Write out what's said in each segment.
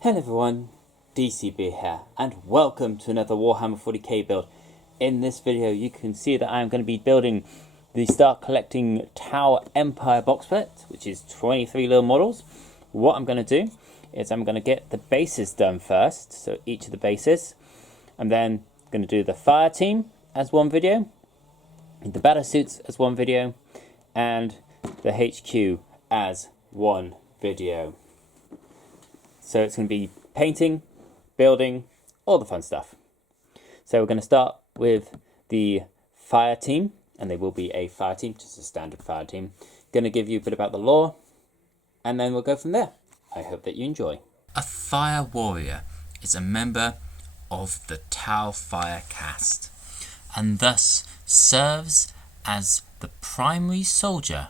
Hello everyone, DCB here, and welcome to another Warhammer 40K build. In this video you can see that I am going to be building the Start Collecting Tau Empire box set, which is 23 little models. What I'm going to do is I'm going to get the bases done first, so each of the bases. I'm then going to do the fire team as one video, the battle suits as one video, and the HQ as one video. So it's going to be painting, building, all the fun stuff. So we're going to start with the fire team, and they will be a fire team, just a standard fire team. Going to give you a bit about the lore, and then we'll go from there. I hope that you enjoy. A fire warrior is a member of the Tau fire caste, and thus serves as the primary soldier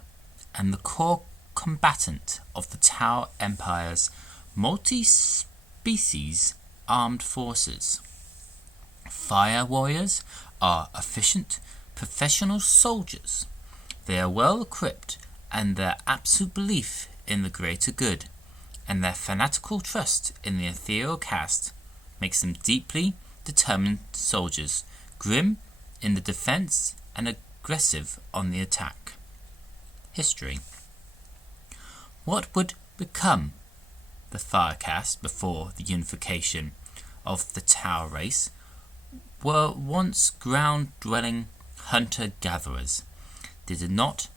and the core combatant of the Tau Empire's multi-species armed forces. Fire warriors are efficient, professional soldiers. They are well equipped, and their absolute belief in the greater good and their fanatical trust in the ethereal caste makes them deeply determined soldiers, grim in the defense and aggressive on the attack. History. What would become the fire caste before the unification of the Tau race were once ground-dwelling hunter-gatherers. They did not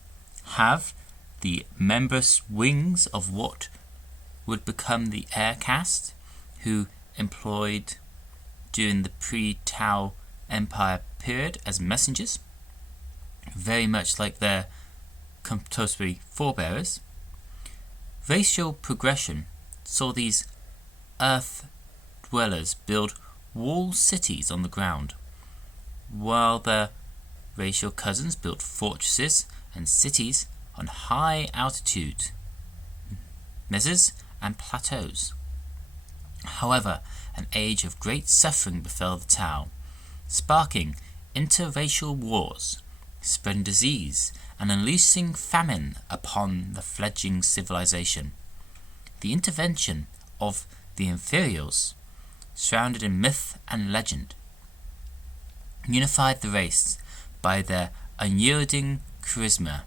have the members wings of what would become the air caste, who employed during the pre-Tau Empire period as messengers, very much like their contemporary forebearers. Racial progression saw these earth dwellers build walled cities on the ground, while their racial cousins built fortresses and cities on high altitude mesas and plateaus. However, an age of great suffering befell the Tau, sparking interracial wars, spreading disease, and unleashing famine upon the fledgling civilization. The intervention of the inferiors, shrouded in myth and legend, unified the race by their unyielding charisma,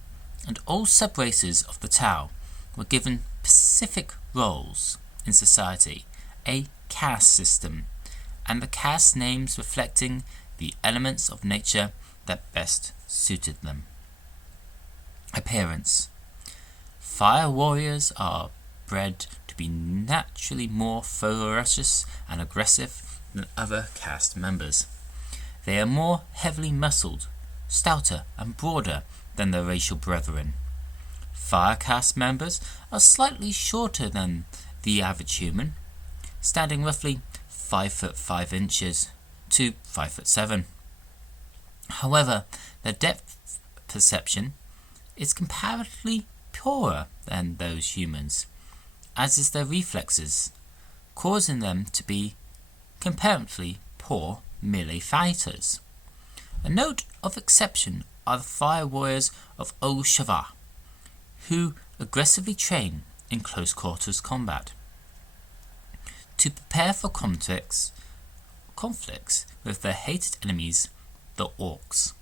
and all sub-races of the Tau were given specific roles in society, a caste system, and the caste names reflecting the elements of nature that best suited them. Appearance. Fire warriors are bred to be naturally more ferocious and aggressive than other caste members. They are more heavily muscled, stouter and broader than their racial brethren. Fire caste members are slightly shorter than the average human, standing roughly 5 foot 5 inches to 5 foot 7. However, their depth perception is comparatively poorer than those humans, as is their reflexes, causing them to be comparatively poor melee fighters. A note of exception are the fire warriors of Shava, who aggressively train in close quarters combat. To prepare for conflicts with their hated enemies, the Orcs.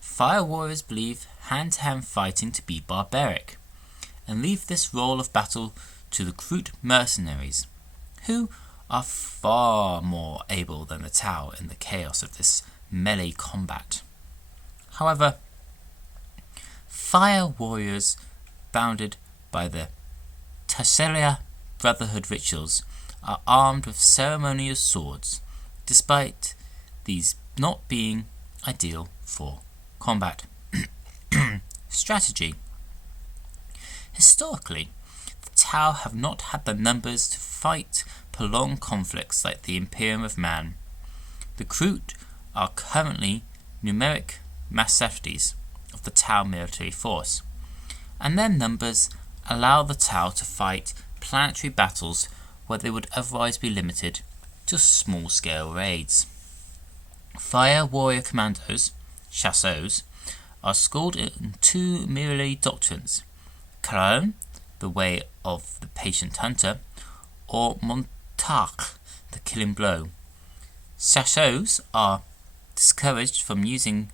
Fire warriors believe hand-to-hand fighting to be barbaric, and leave this role of battle to recruit mercenaries, who are far more able than the Tau in the chaos of this melee combat. However, fire warriors bounded by the Tasselia Brotherhood rituals are armed with ceremonial swords, despite these not being ideal for combat. Strategy. Historically, the Tau have not had the numbers to fight prolonged conflicts like the Imperium of Man. The Kroot are currently numeric mass safeties of the Tau military force, and their numbers allow the Tau to fight planetary battles where they would otherwise be limited to small-scale raids. Fire warrior commandos, chasseaux, are schooled in two melee doctrines: clame, the way of the patient hunter, or Tak, the killing blow. Chasseaux are discouraged from using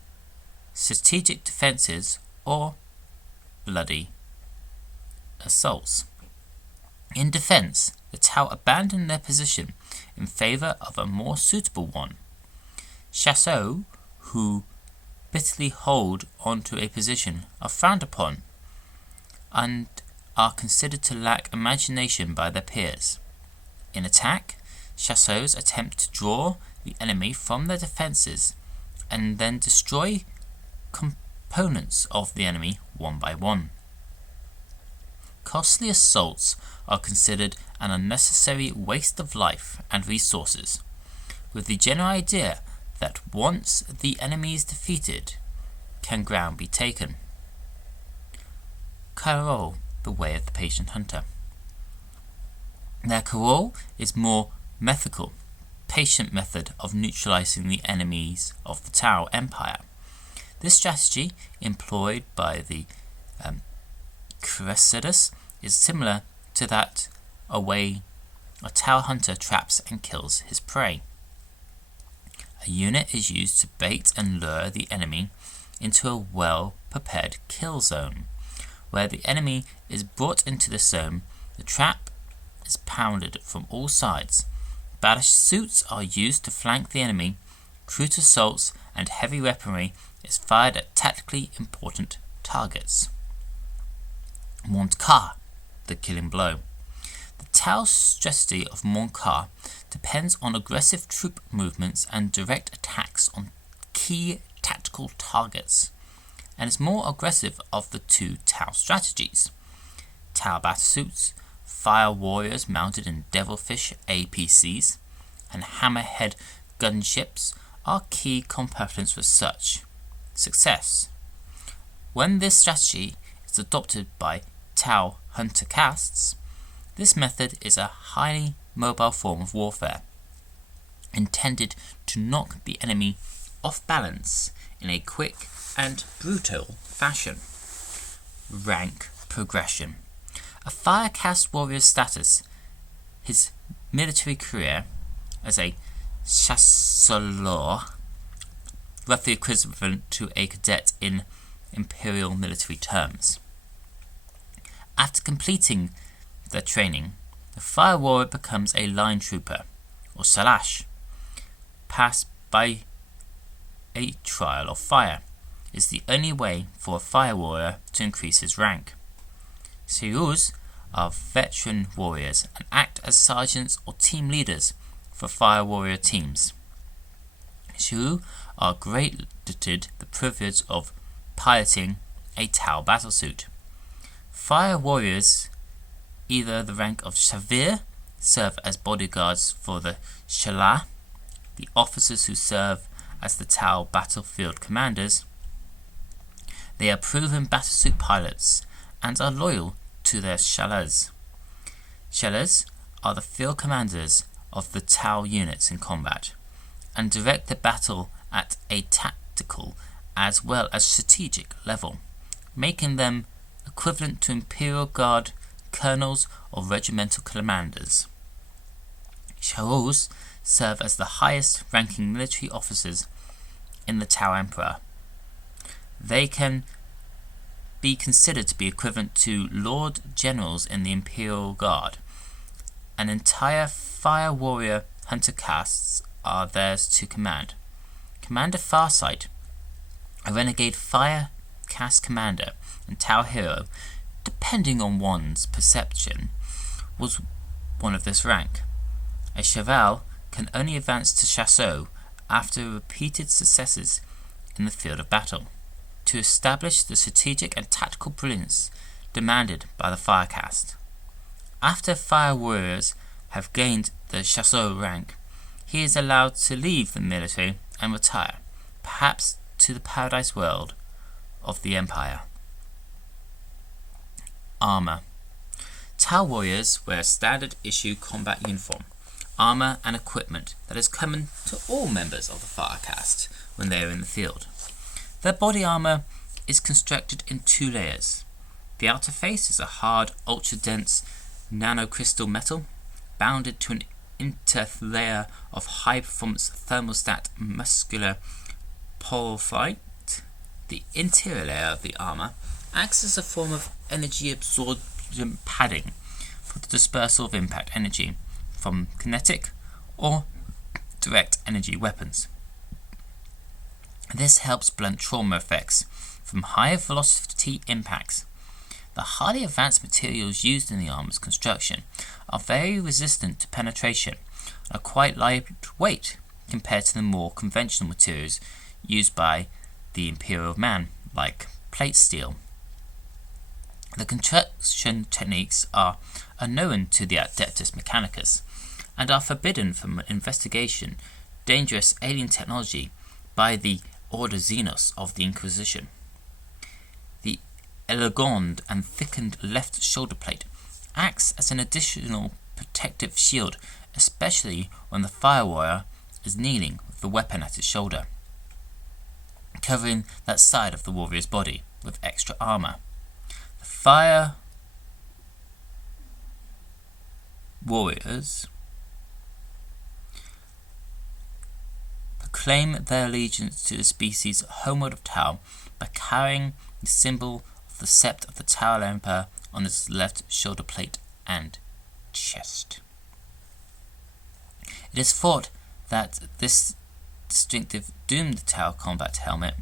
strategic defences or bloody assaults. In defence, the Tau abandon their position in favour of a more suitable one. Chasseaux who bitterly hold on to a position are frowned upon and are considered to lack imagination by their peers. In attack, Chasseaux attempt to draw the enemy from their defences and then destroy components of the enemy one by one. Costly assaults are considered an unnecessary waste of life and resources, with the general idea that once the enemy is defeated, can ground be taken. Carol, the way of the patient hunter. Their Carol is more methodical, patient method of neutralizing the enemies of the Tau Empire. This strategy, employed by the Crusaders, is similar to that a way a Tau hunter traps and kills his prey. A unit is used to bait and lure the enemy into a well-prepared kill zone. Where the enemy is brought into the zone, the trap is pounded from all sides. Battle suits are used to flank the enemy. Crude assaults and heavy weaponry is fired at tactically important targets. Montcar, the killing blow. The Tau strategy of Montcar depends on aggressive troop movements and direct attacks on key tactical targets, and is more aggressive of the two Tau strategies. Tau battlesuits, fire warriors mounted in devilfish APCs, and hammerhead gunships are key components for such success. When this strategy is adopted by Tau hunter castes, this method is a highly mobile form of warfare, intended to knock the enemy off balance in a quick and brutal fashion. Rank progression. A fire caste warrior's status, his military career as a chasseur, roughly equivalent to a cadet in imperial military terms. After completing their training, the fire warrior becomes a line trooper, or salash. Passed by a trial of fire is the only way for a fire warrior to increase his rank. Sirus are veteran warriors and act as sergeants or team leaders for fire warrior teams. Shiru are granted the privilege of piloting a Tau battlesuit. Fire warriors, either the rank of Shavir, serve as bodyguards for the Shala, the officers who serve as the Tau battlefield commanders. They are proven battlesuit pilots and are loyal to their Shalas. Shalas are the field commanders of the Tau units in combat, and direct the battle at a tactical as well as strategic level, making them equivalent to Imperial Guard colonels or regimental commanders. Sharos serve as the highest ranking military officers in the Tau Emperor. They can be considered to be equivalent to Lord Generals in the Imperial Guard. An entire fire warrior hunter castes are theirs to command. Commander Farsight, a renegade fire caste commander and Tau hero, depending on one's perception, was one of this rank. A Cheval can only advance to Chasseur after repeated successes in the field of battle, to establish the strategic and tactical brilliance demanded by the fire caste. After fire warriors have gained the Chasseur rank, he is allowed to leave the military and retire, perhaps to the paradise world of the Empire. Armour. Tau warriors wear a standard issue combat uniform, armour and equipment that is common to all members of the fire caste when they are in the field. Their body armour is constructed in two layers. The outer face is a hard, ultra-dense nanocrystal metal bounded to an interlayer of high-performance thermostat muscular polyphite. The interior layer of the armour acts as a form of energy absorption padding for the dispersal of impact energy from kinetic or direct energy weapons. This helps blunt trauma effects from higher velocity impacts. The highly advanced materials used in the armour's construction are very resistant to penetration and are quite lightweight compared to the more conventional materials used by the Imperial Man, like plate steel. The construction techniques are unknown to the Adeptus Mechanicus and are forbidden from investigation dangerous alien technology by the Order Xenos of the Inquisition. The elagoned and thickened left shoulder plate acts as an additional protective shield, especially when the fire warrior is kneeling with the weapon at his shoulder, covering that side of the warrior's body with extra armour. The fire warriors proclaim their allegiance to the species Homeworld of Tau by carrying the symbol of the sept of the Tau Emperor on its left shoulder plate and chest. It is thought that this distinctive doomed Tau combat helmet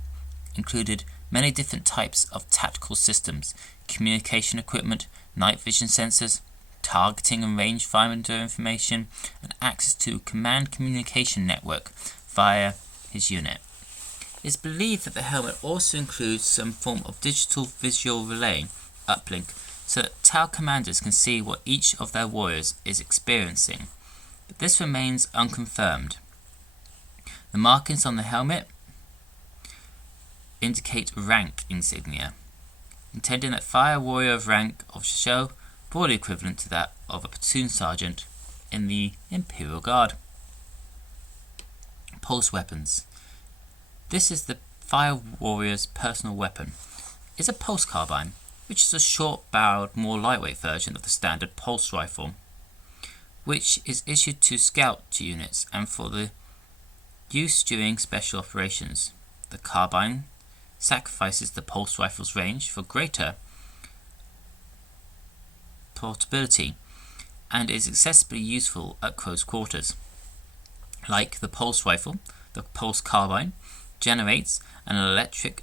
included many different types of tactical systems, communication equipment, night vision sensors, targeting and rangefinder information, and access to command communication network via his unit. It is believed that the helmet also includes some form of digital visual relay uplink so that Tau commanders can see what each of their warriors is experiencing, but this remains unconfirmed. The markings on the helmet indicate rank insignia, intending that fire warrior of rank of show broadly equivalent to that of a platoon sergeant in the Imperial Guard. Pulse weapons. This is the fire warrior's personal weapon. It's a pulse carbine, which is a short-barreled, more lightweight version of the standard pulse rifle, which is issued to scout units and for the use during special operations. The carbine sacrifices the pulse rifle's range for greater portability and is accessibly useful at close quarters. Like the pulse rifle, the pulse carbine generates an electric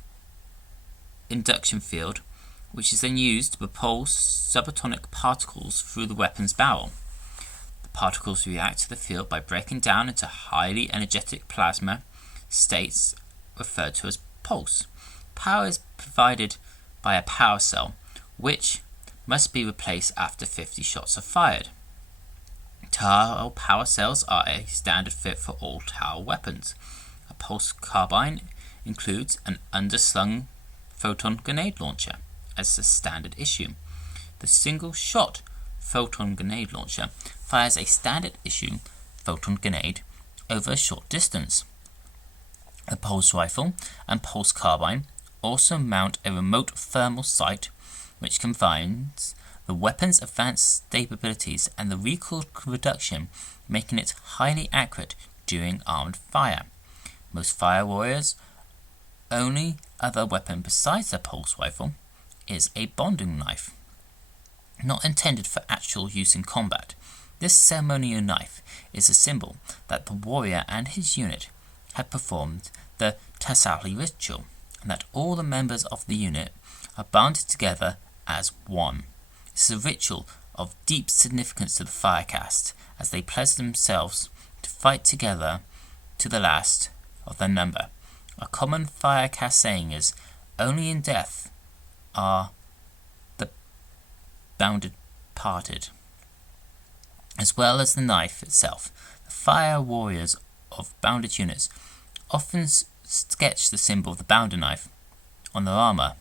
induction field which is then used to propel subatomic particles through the weapon's barrel. The particles react to the field by breaking down into highly energetic plasma states referred to as pulse. Power is provided by a power cell, which must be replaced after 50 shots are fired. Tau power cells are a standard fit for all Tau weapons. A pulse carbine includes an underslung photon grenade launcher as a standard issue. The single-shot photon grenade launcher fires a standard issue photon grenade over a short distance. The pulse rifle and pulse carbine also mount a remote thermal sight which combines the weapon's advanced capabilities and the recoil reduction, making it highly accurate during armed fire. Most fire warriors' only other weapon besides their pulse rifle is a bonding knife, not intended for actual use in combat. This ceremonial knife is a symbol that the warrior and his unit had performed the Tassali ritual, and that all the members of the unit are bounded together as one. This is a ritual of deep significance to the Firecast, as they pledge themselves to fight together to the last of their number. A common Firecast saying is, "Only in death are the bounded parted." As well as the knife itself, the fire warriors of bounded units often sketch the symbol of the bounder knife on their armour.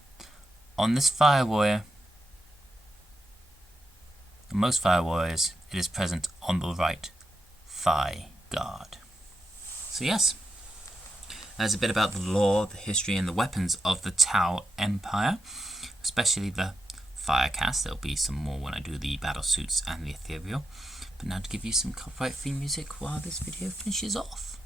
On this fire warrior, most fire warriors, it is present on the right thigh guard. So yes, that's a bit about the lore, the history, and the weapons of the Tau Empire, especially the Firecast. There'll be some more when I do the battle suits and the ethereal. But now to give you some copyright free music while this video finishes off.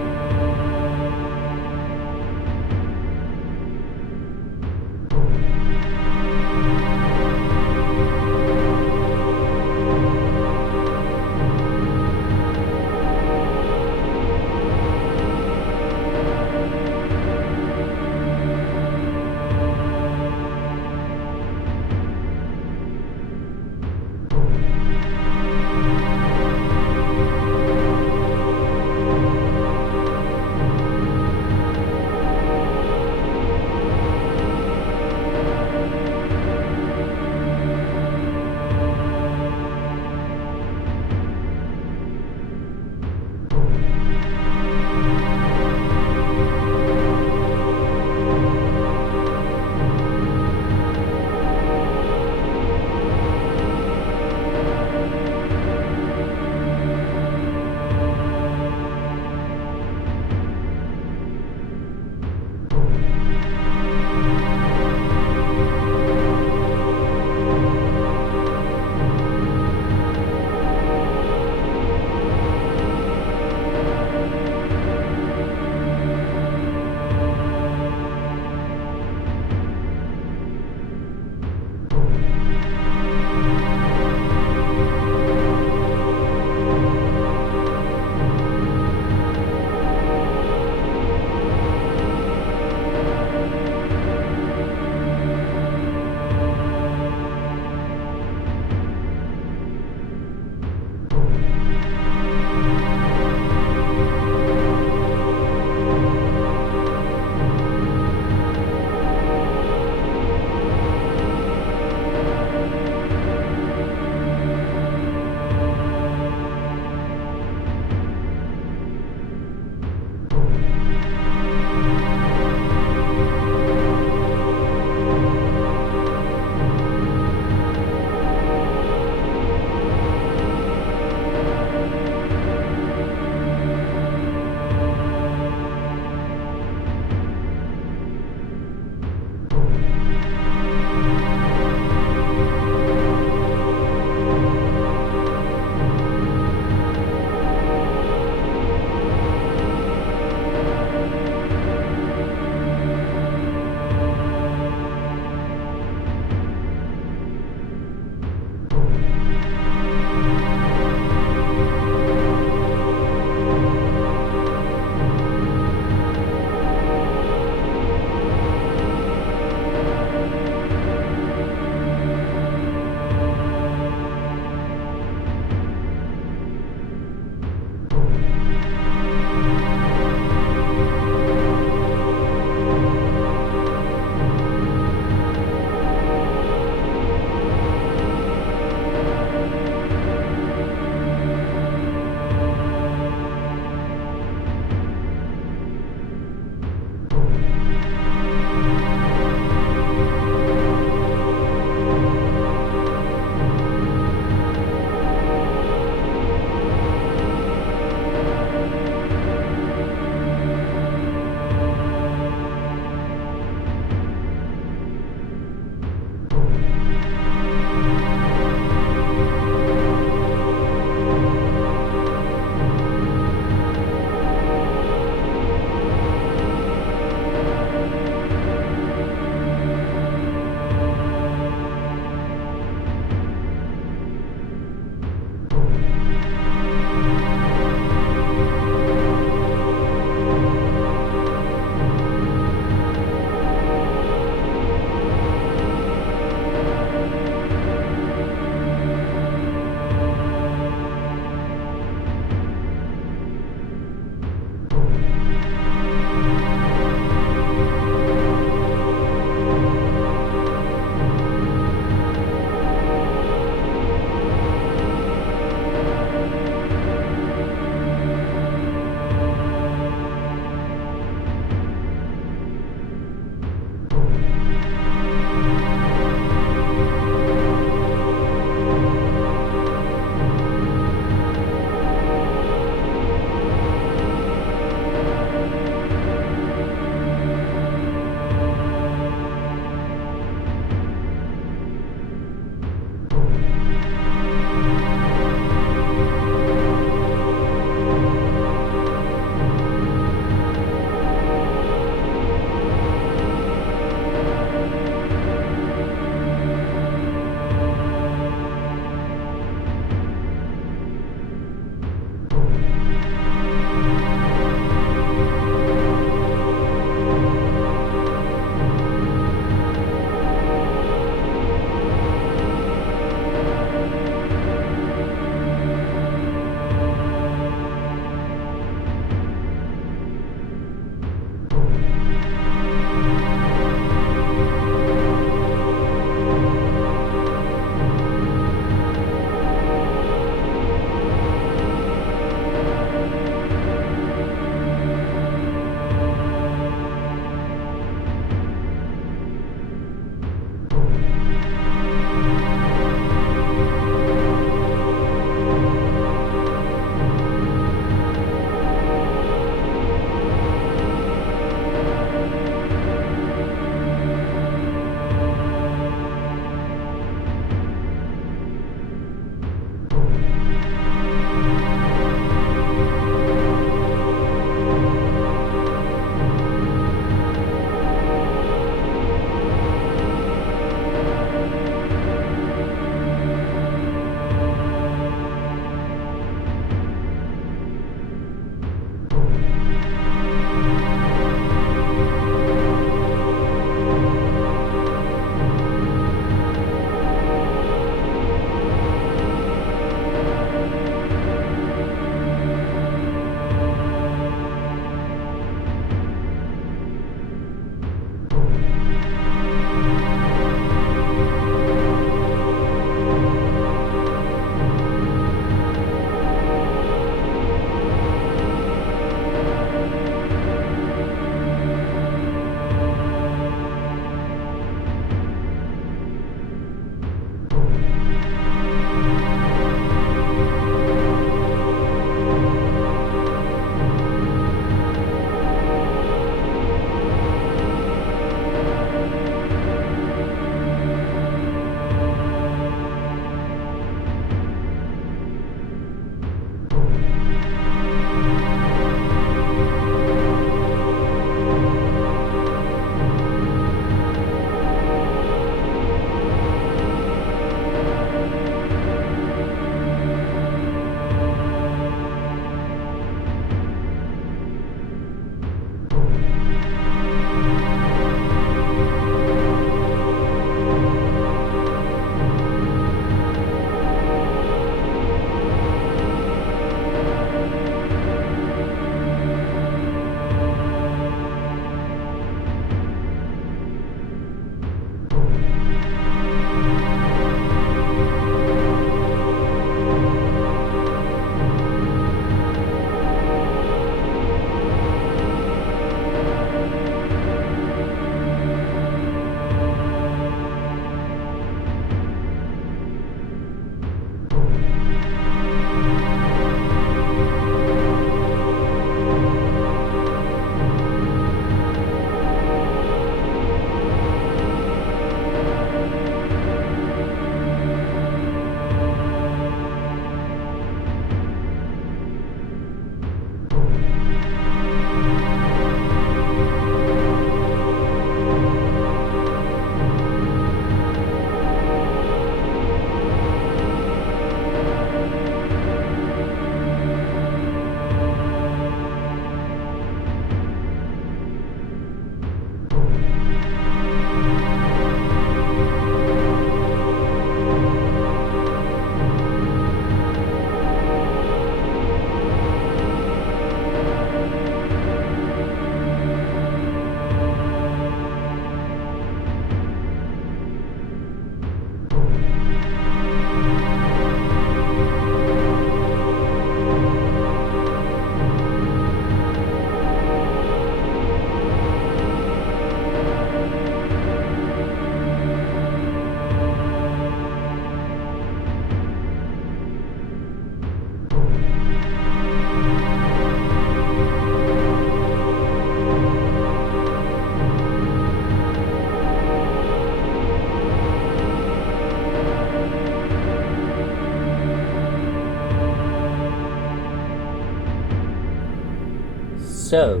So,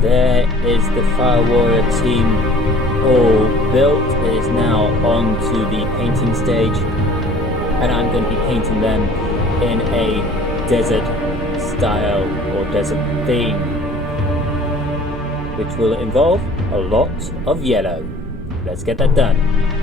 there is the Fire Warrior team all built. It is now on to the painting stage, and I'm going to be painting them in a desert style or desert theme, which will involve a lot of yellow. Let's get that done.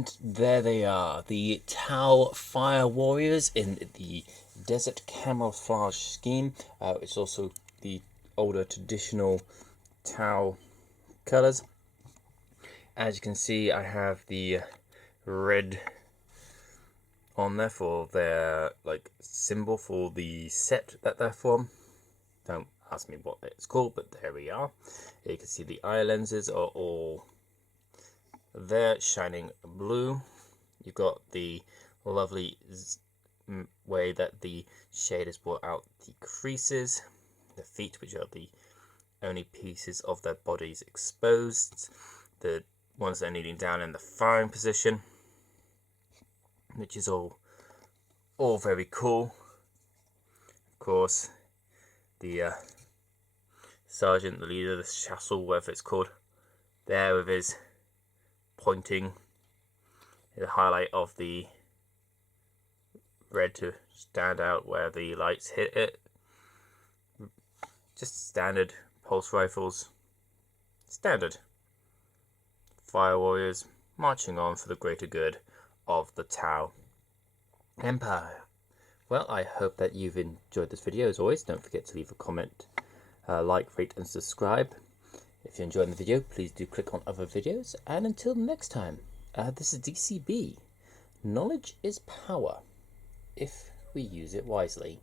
And there they are, the Tau Fire Warriors in the Desert Camouflage scheme. It's also the older traditional Tau colours. As you can see, I have the red on there for their symbol for the set that they're from. Don't ask me what it's called, but there we are. You can see the eye lenses are all there, shining blue. You've got the lovely way that the shaders brought out the creases, the feet, which are the only pieces of their bodies exposed, the ones that are kneeling down in the firing position, which is all very cool. Of course, the sergeant, the leader, the chassel, whatever it's called, there with his pointing, the highlight of the red to stand out where the lights hit it. Just standard pulse rifles, standard fire warriors marching on for the greater good of the Tau Empire. Well, I hope that you've enjoyed this video. As always, don't forget to leave a comment, like, rate and subscribe. If you're enjoying the video, please do click on other videos. And until next time, this is DCB. Knowledge is power if we use it wisely.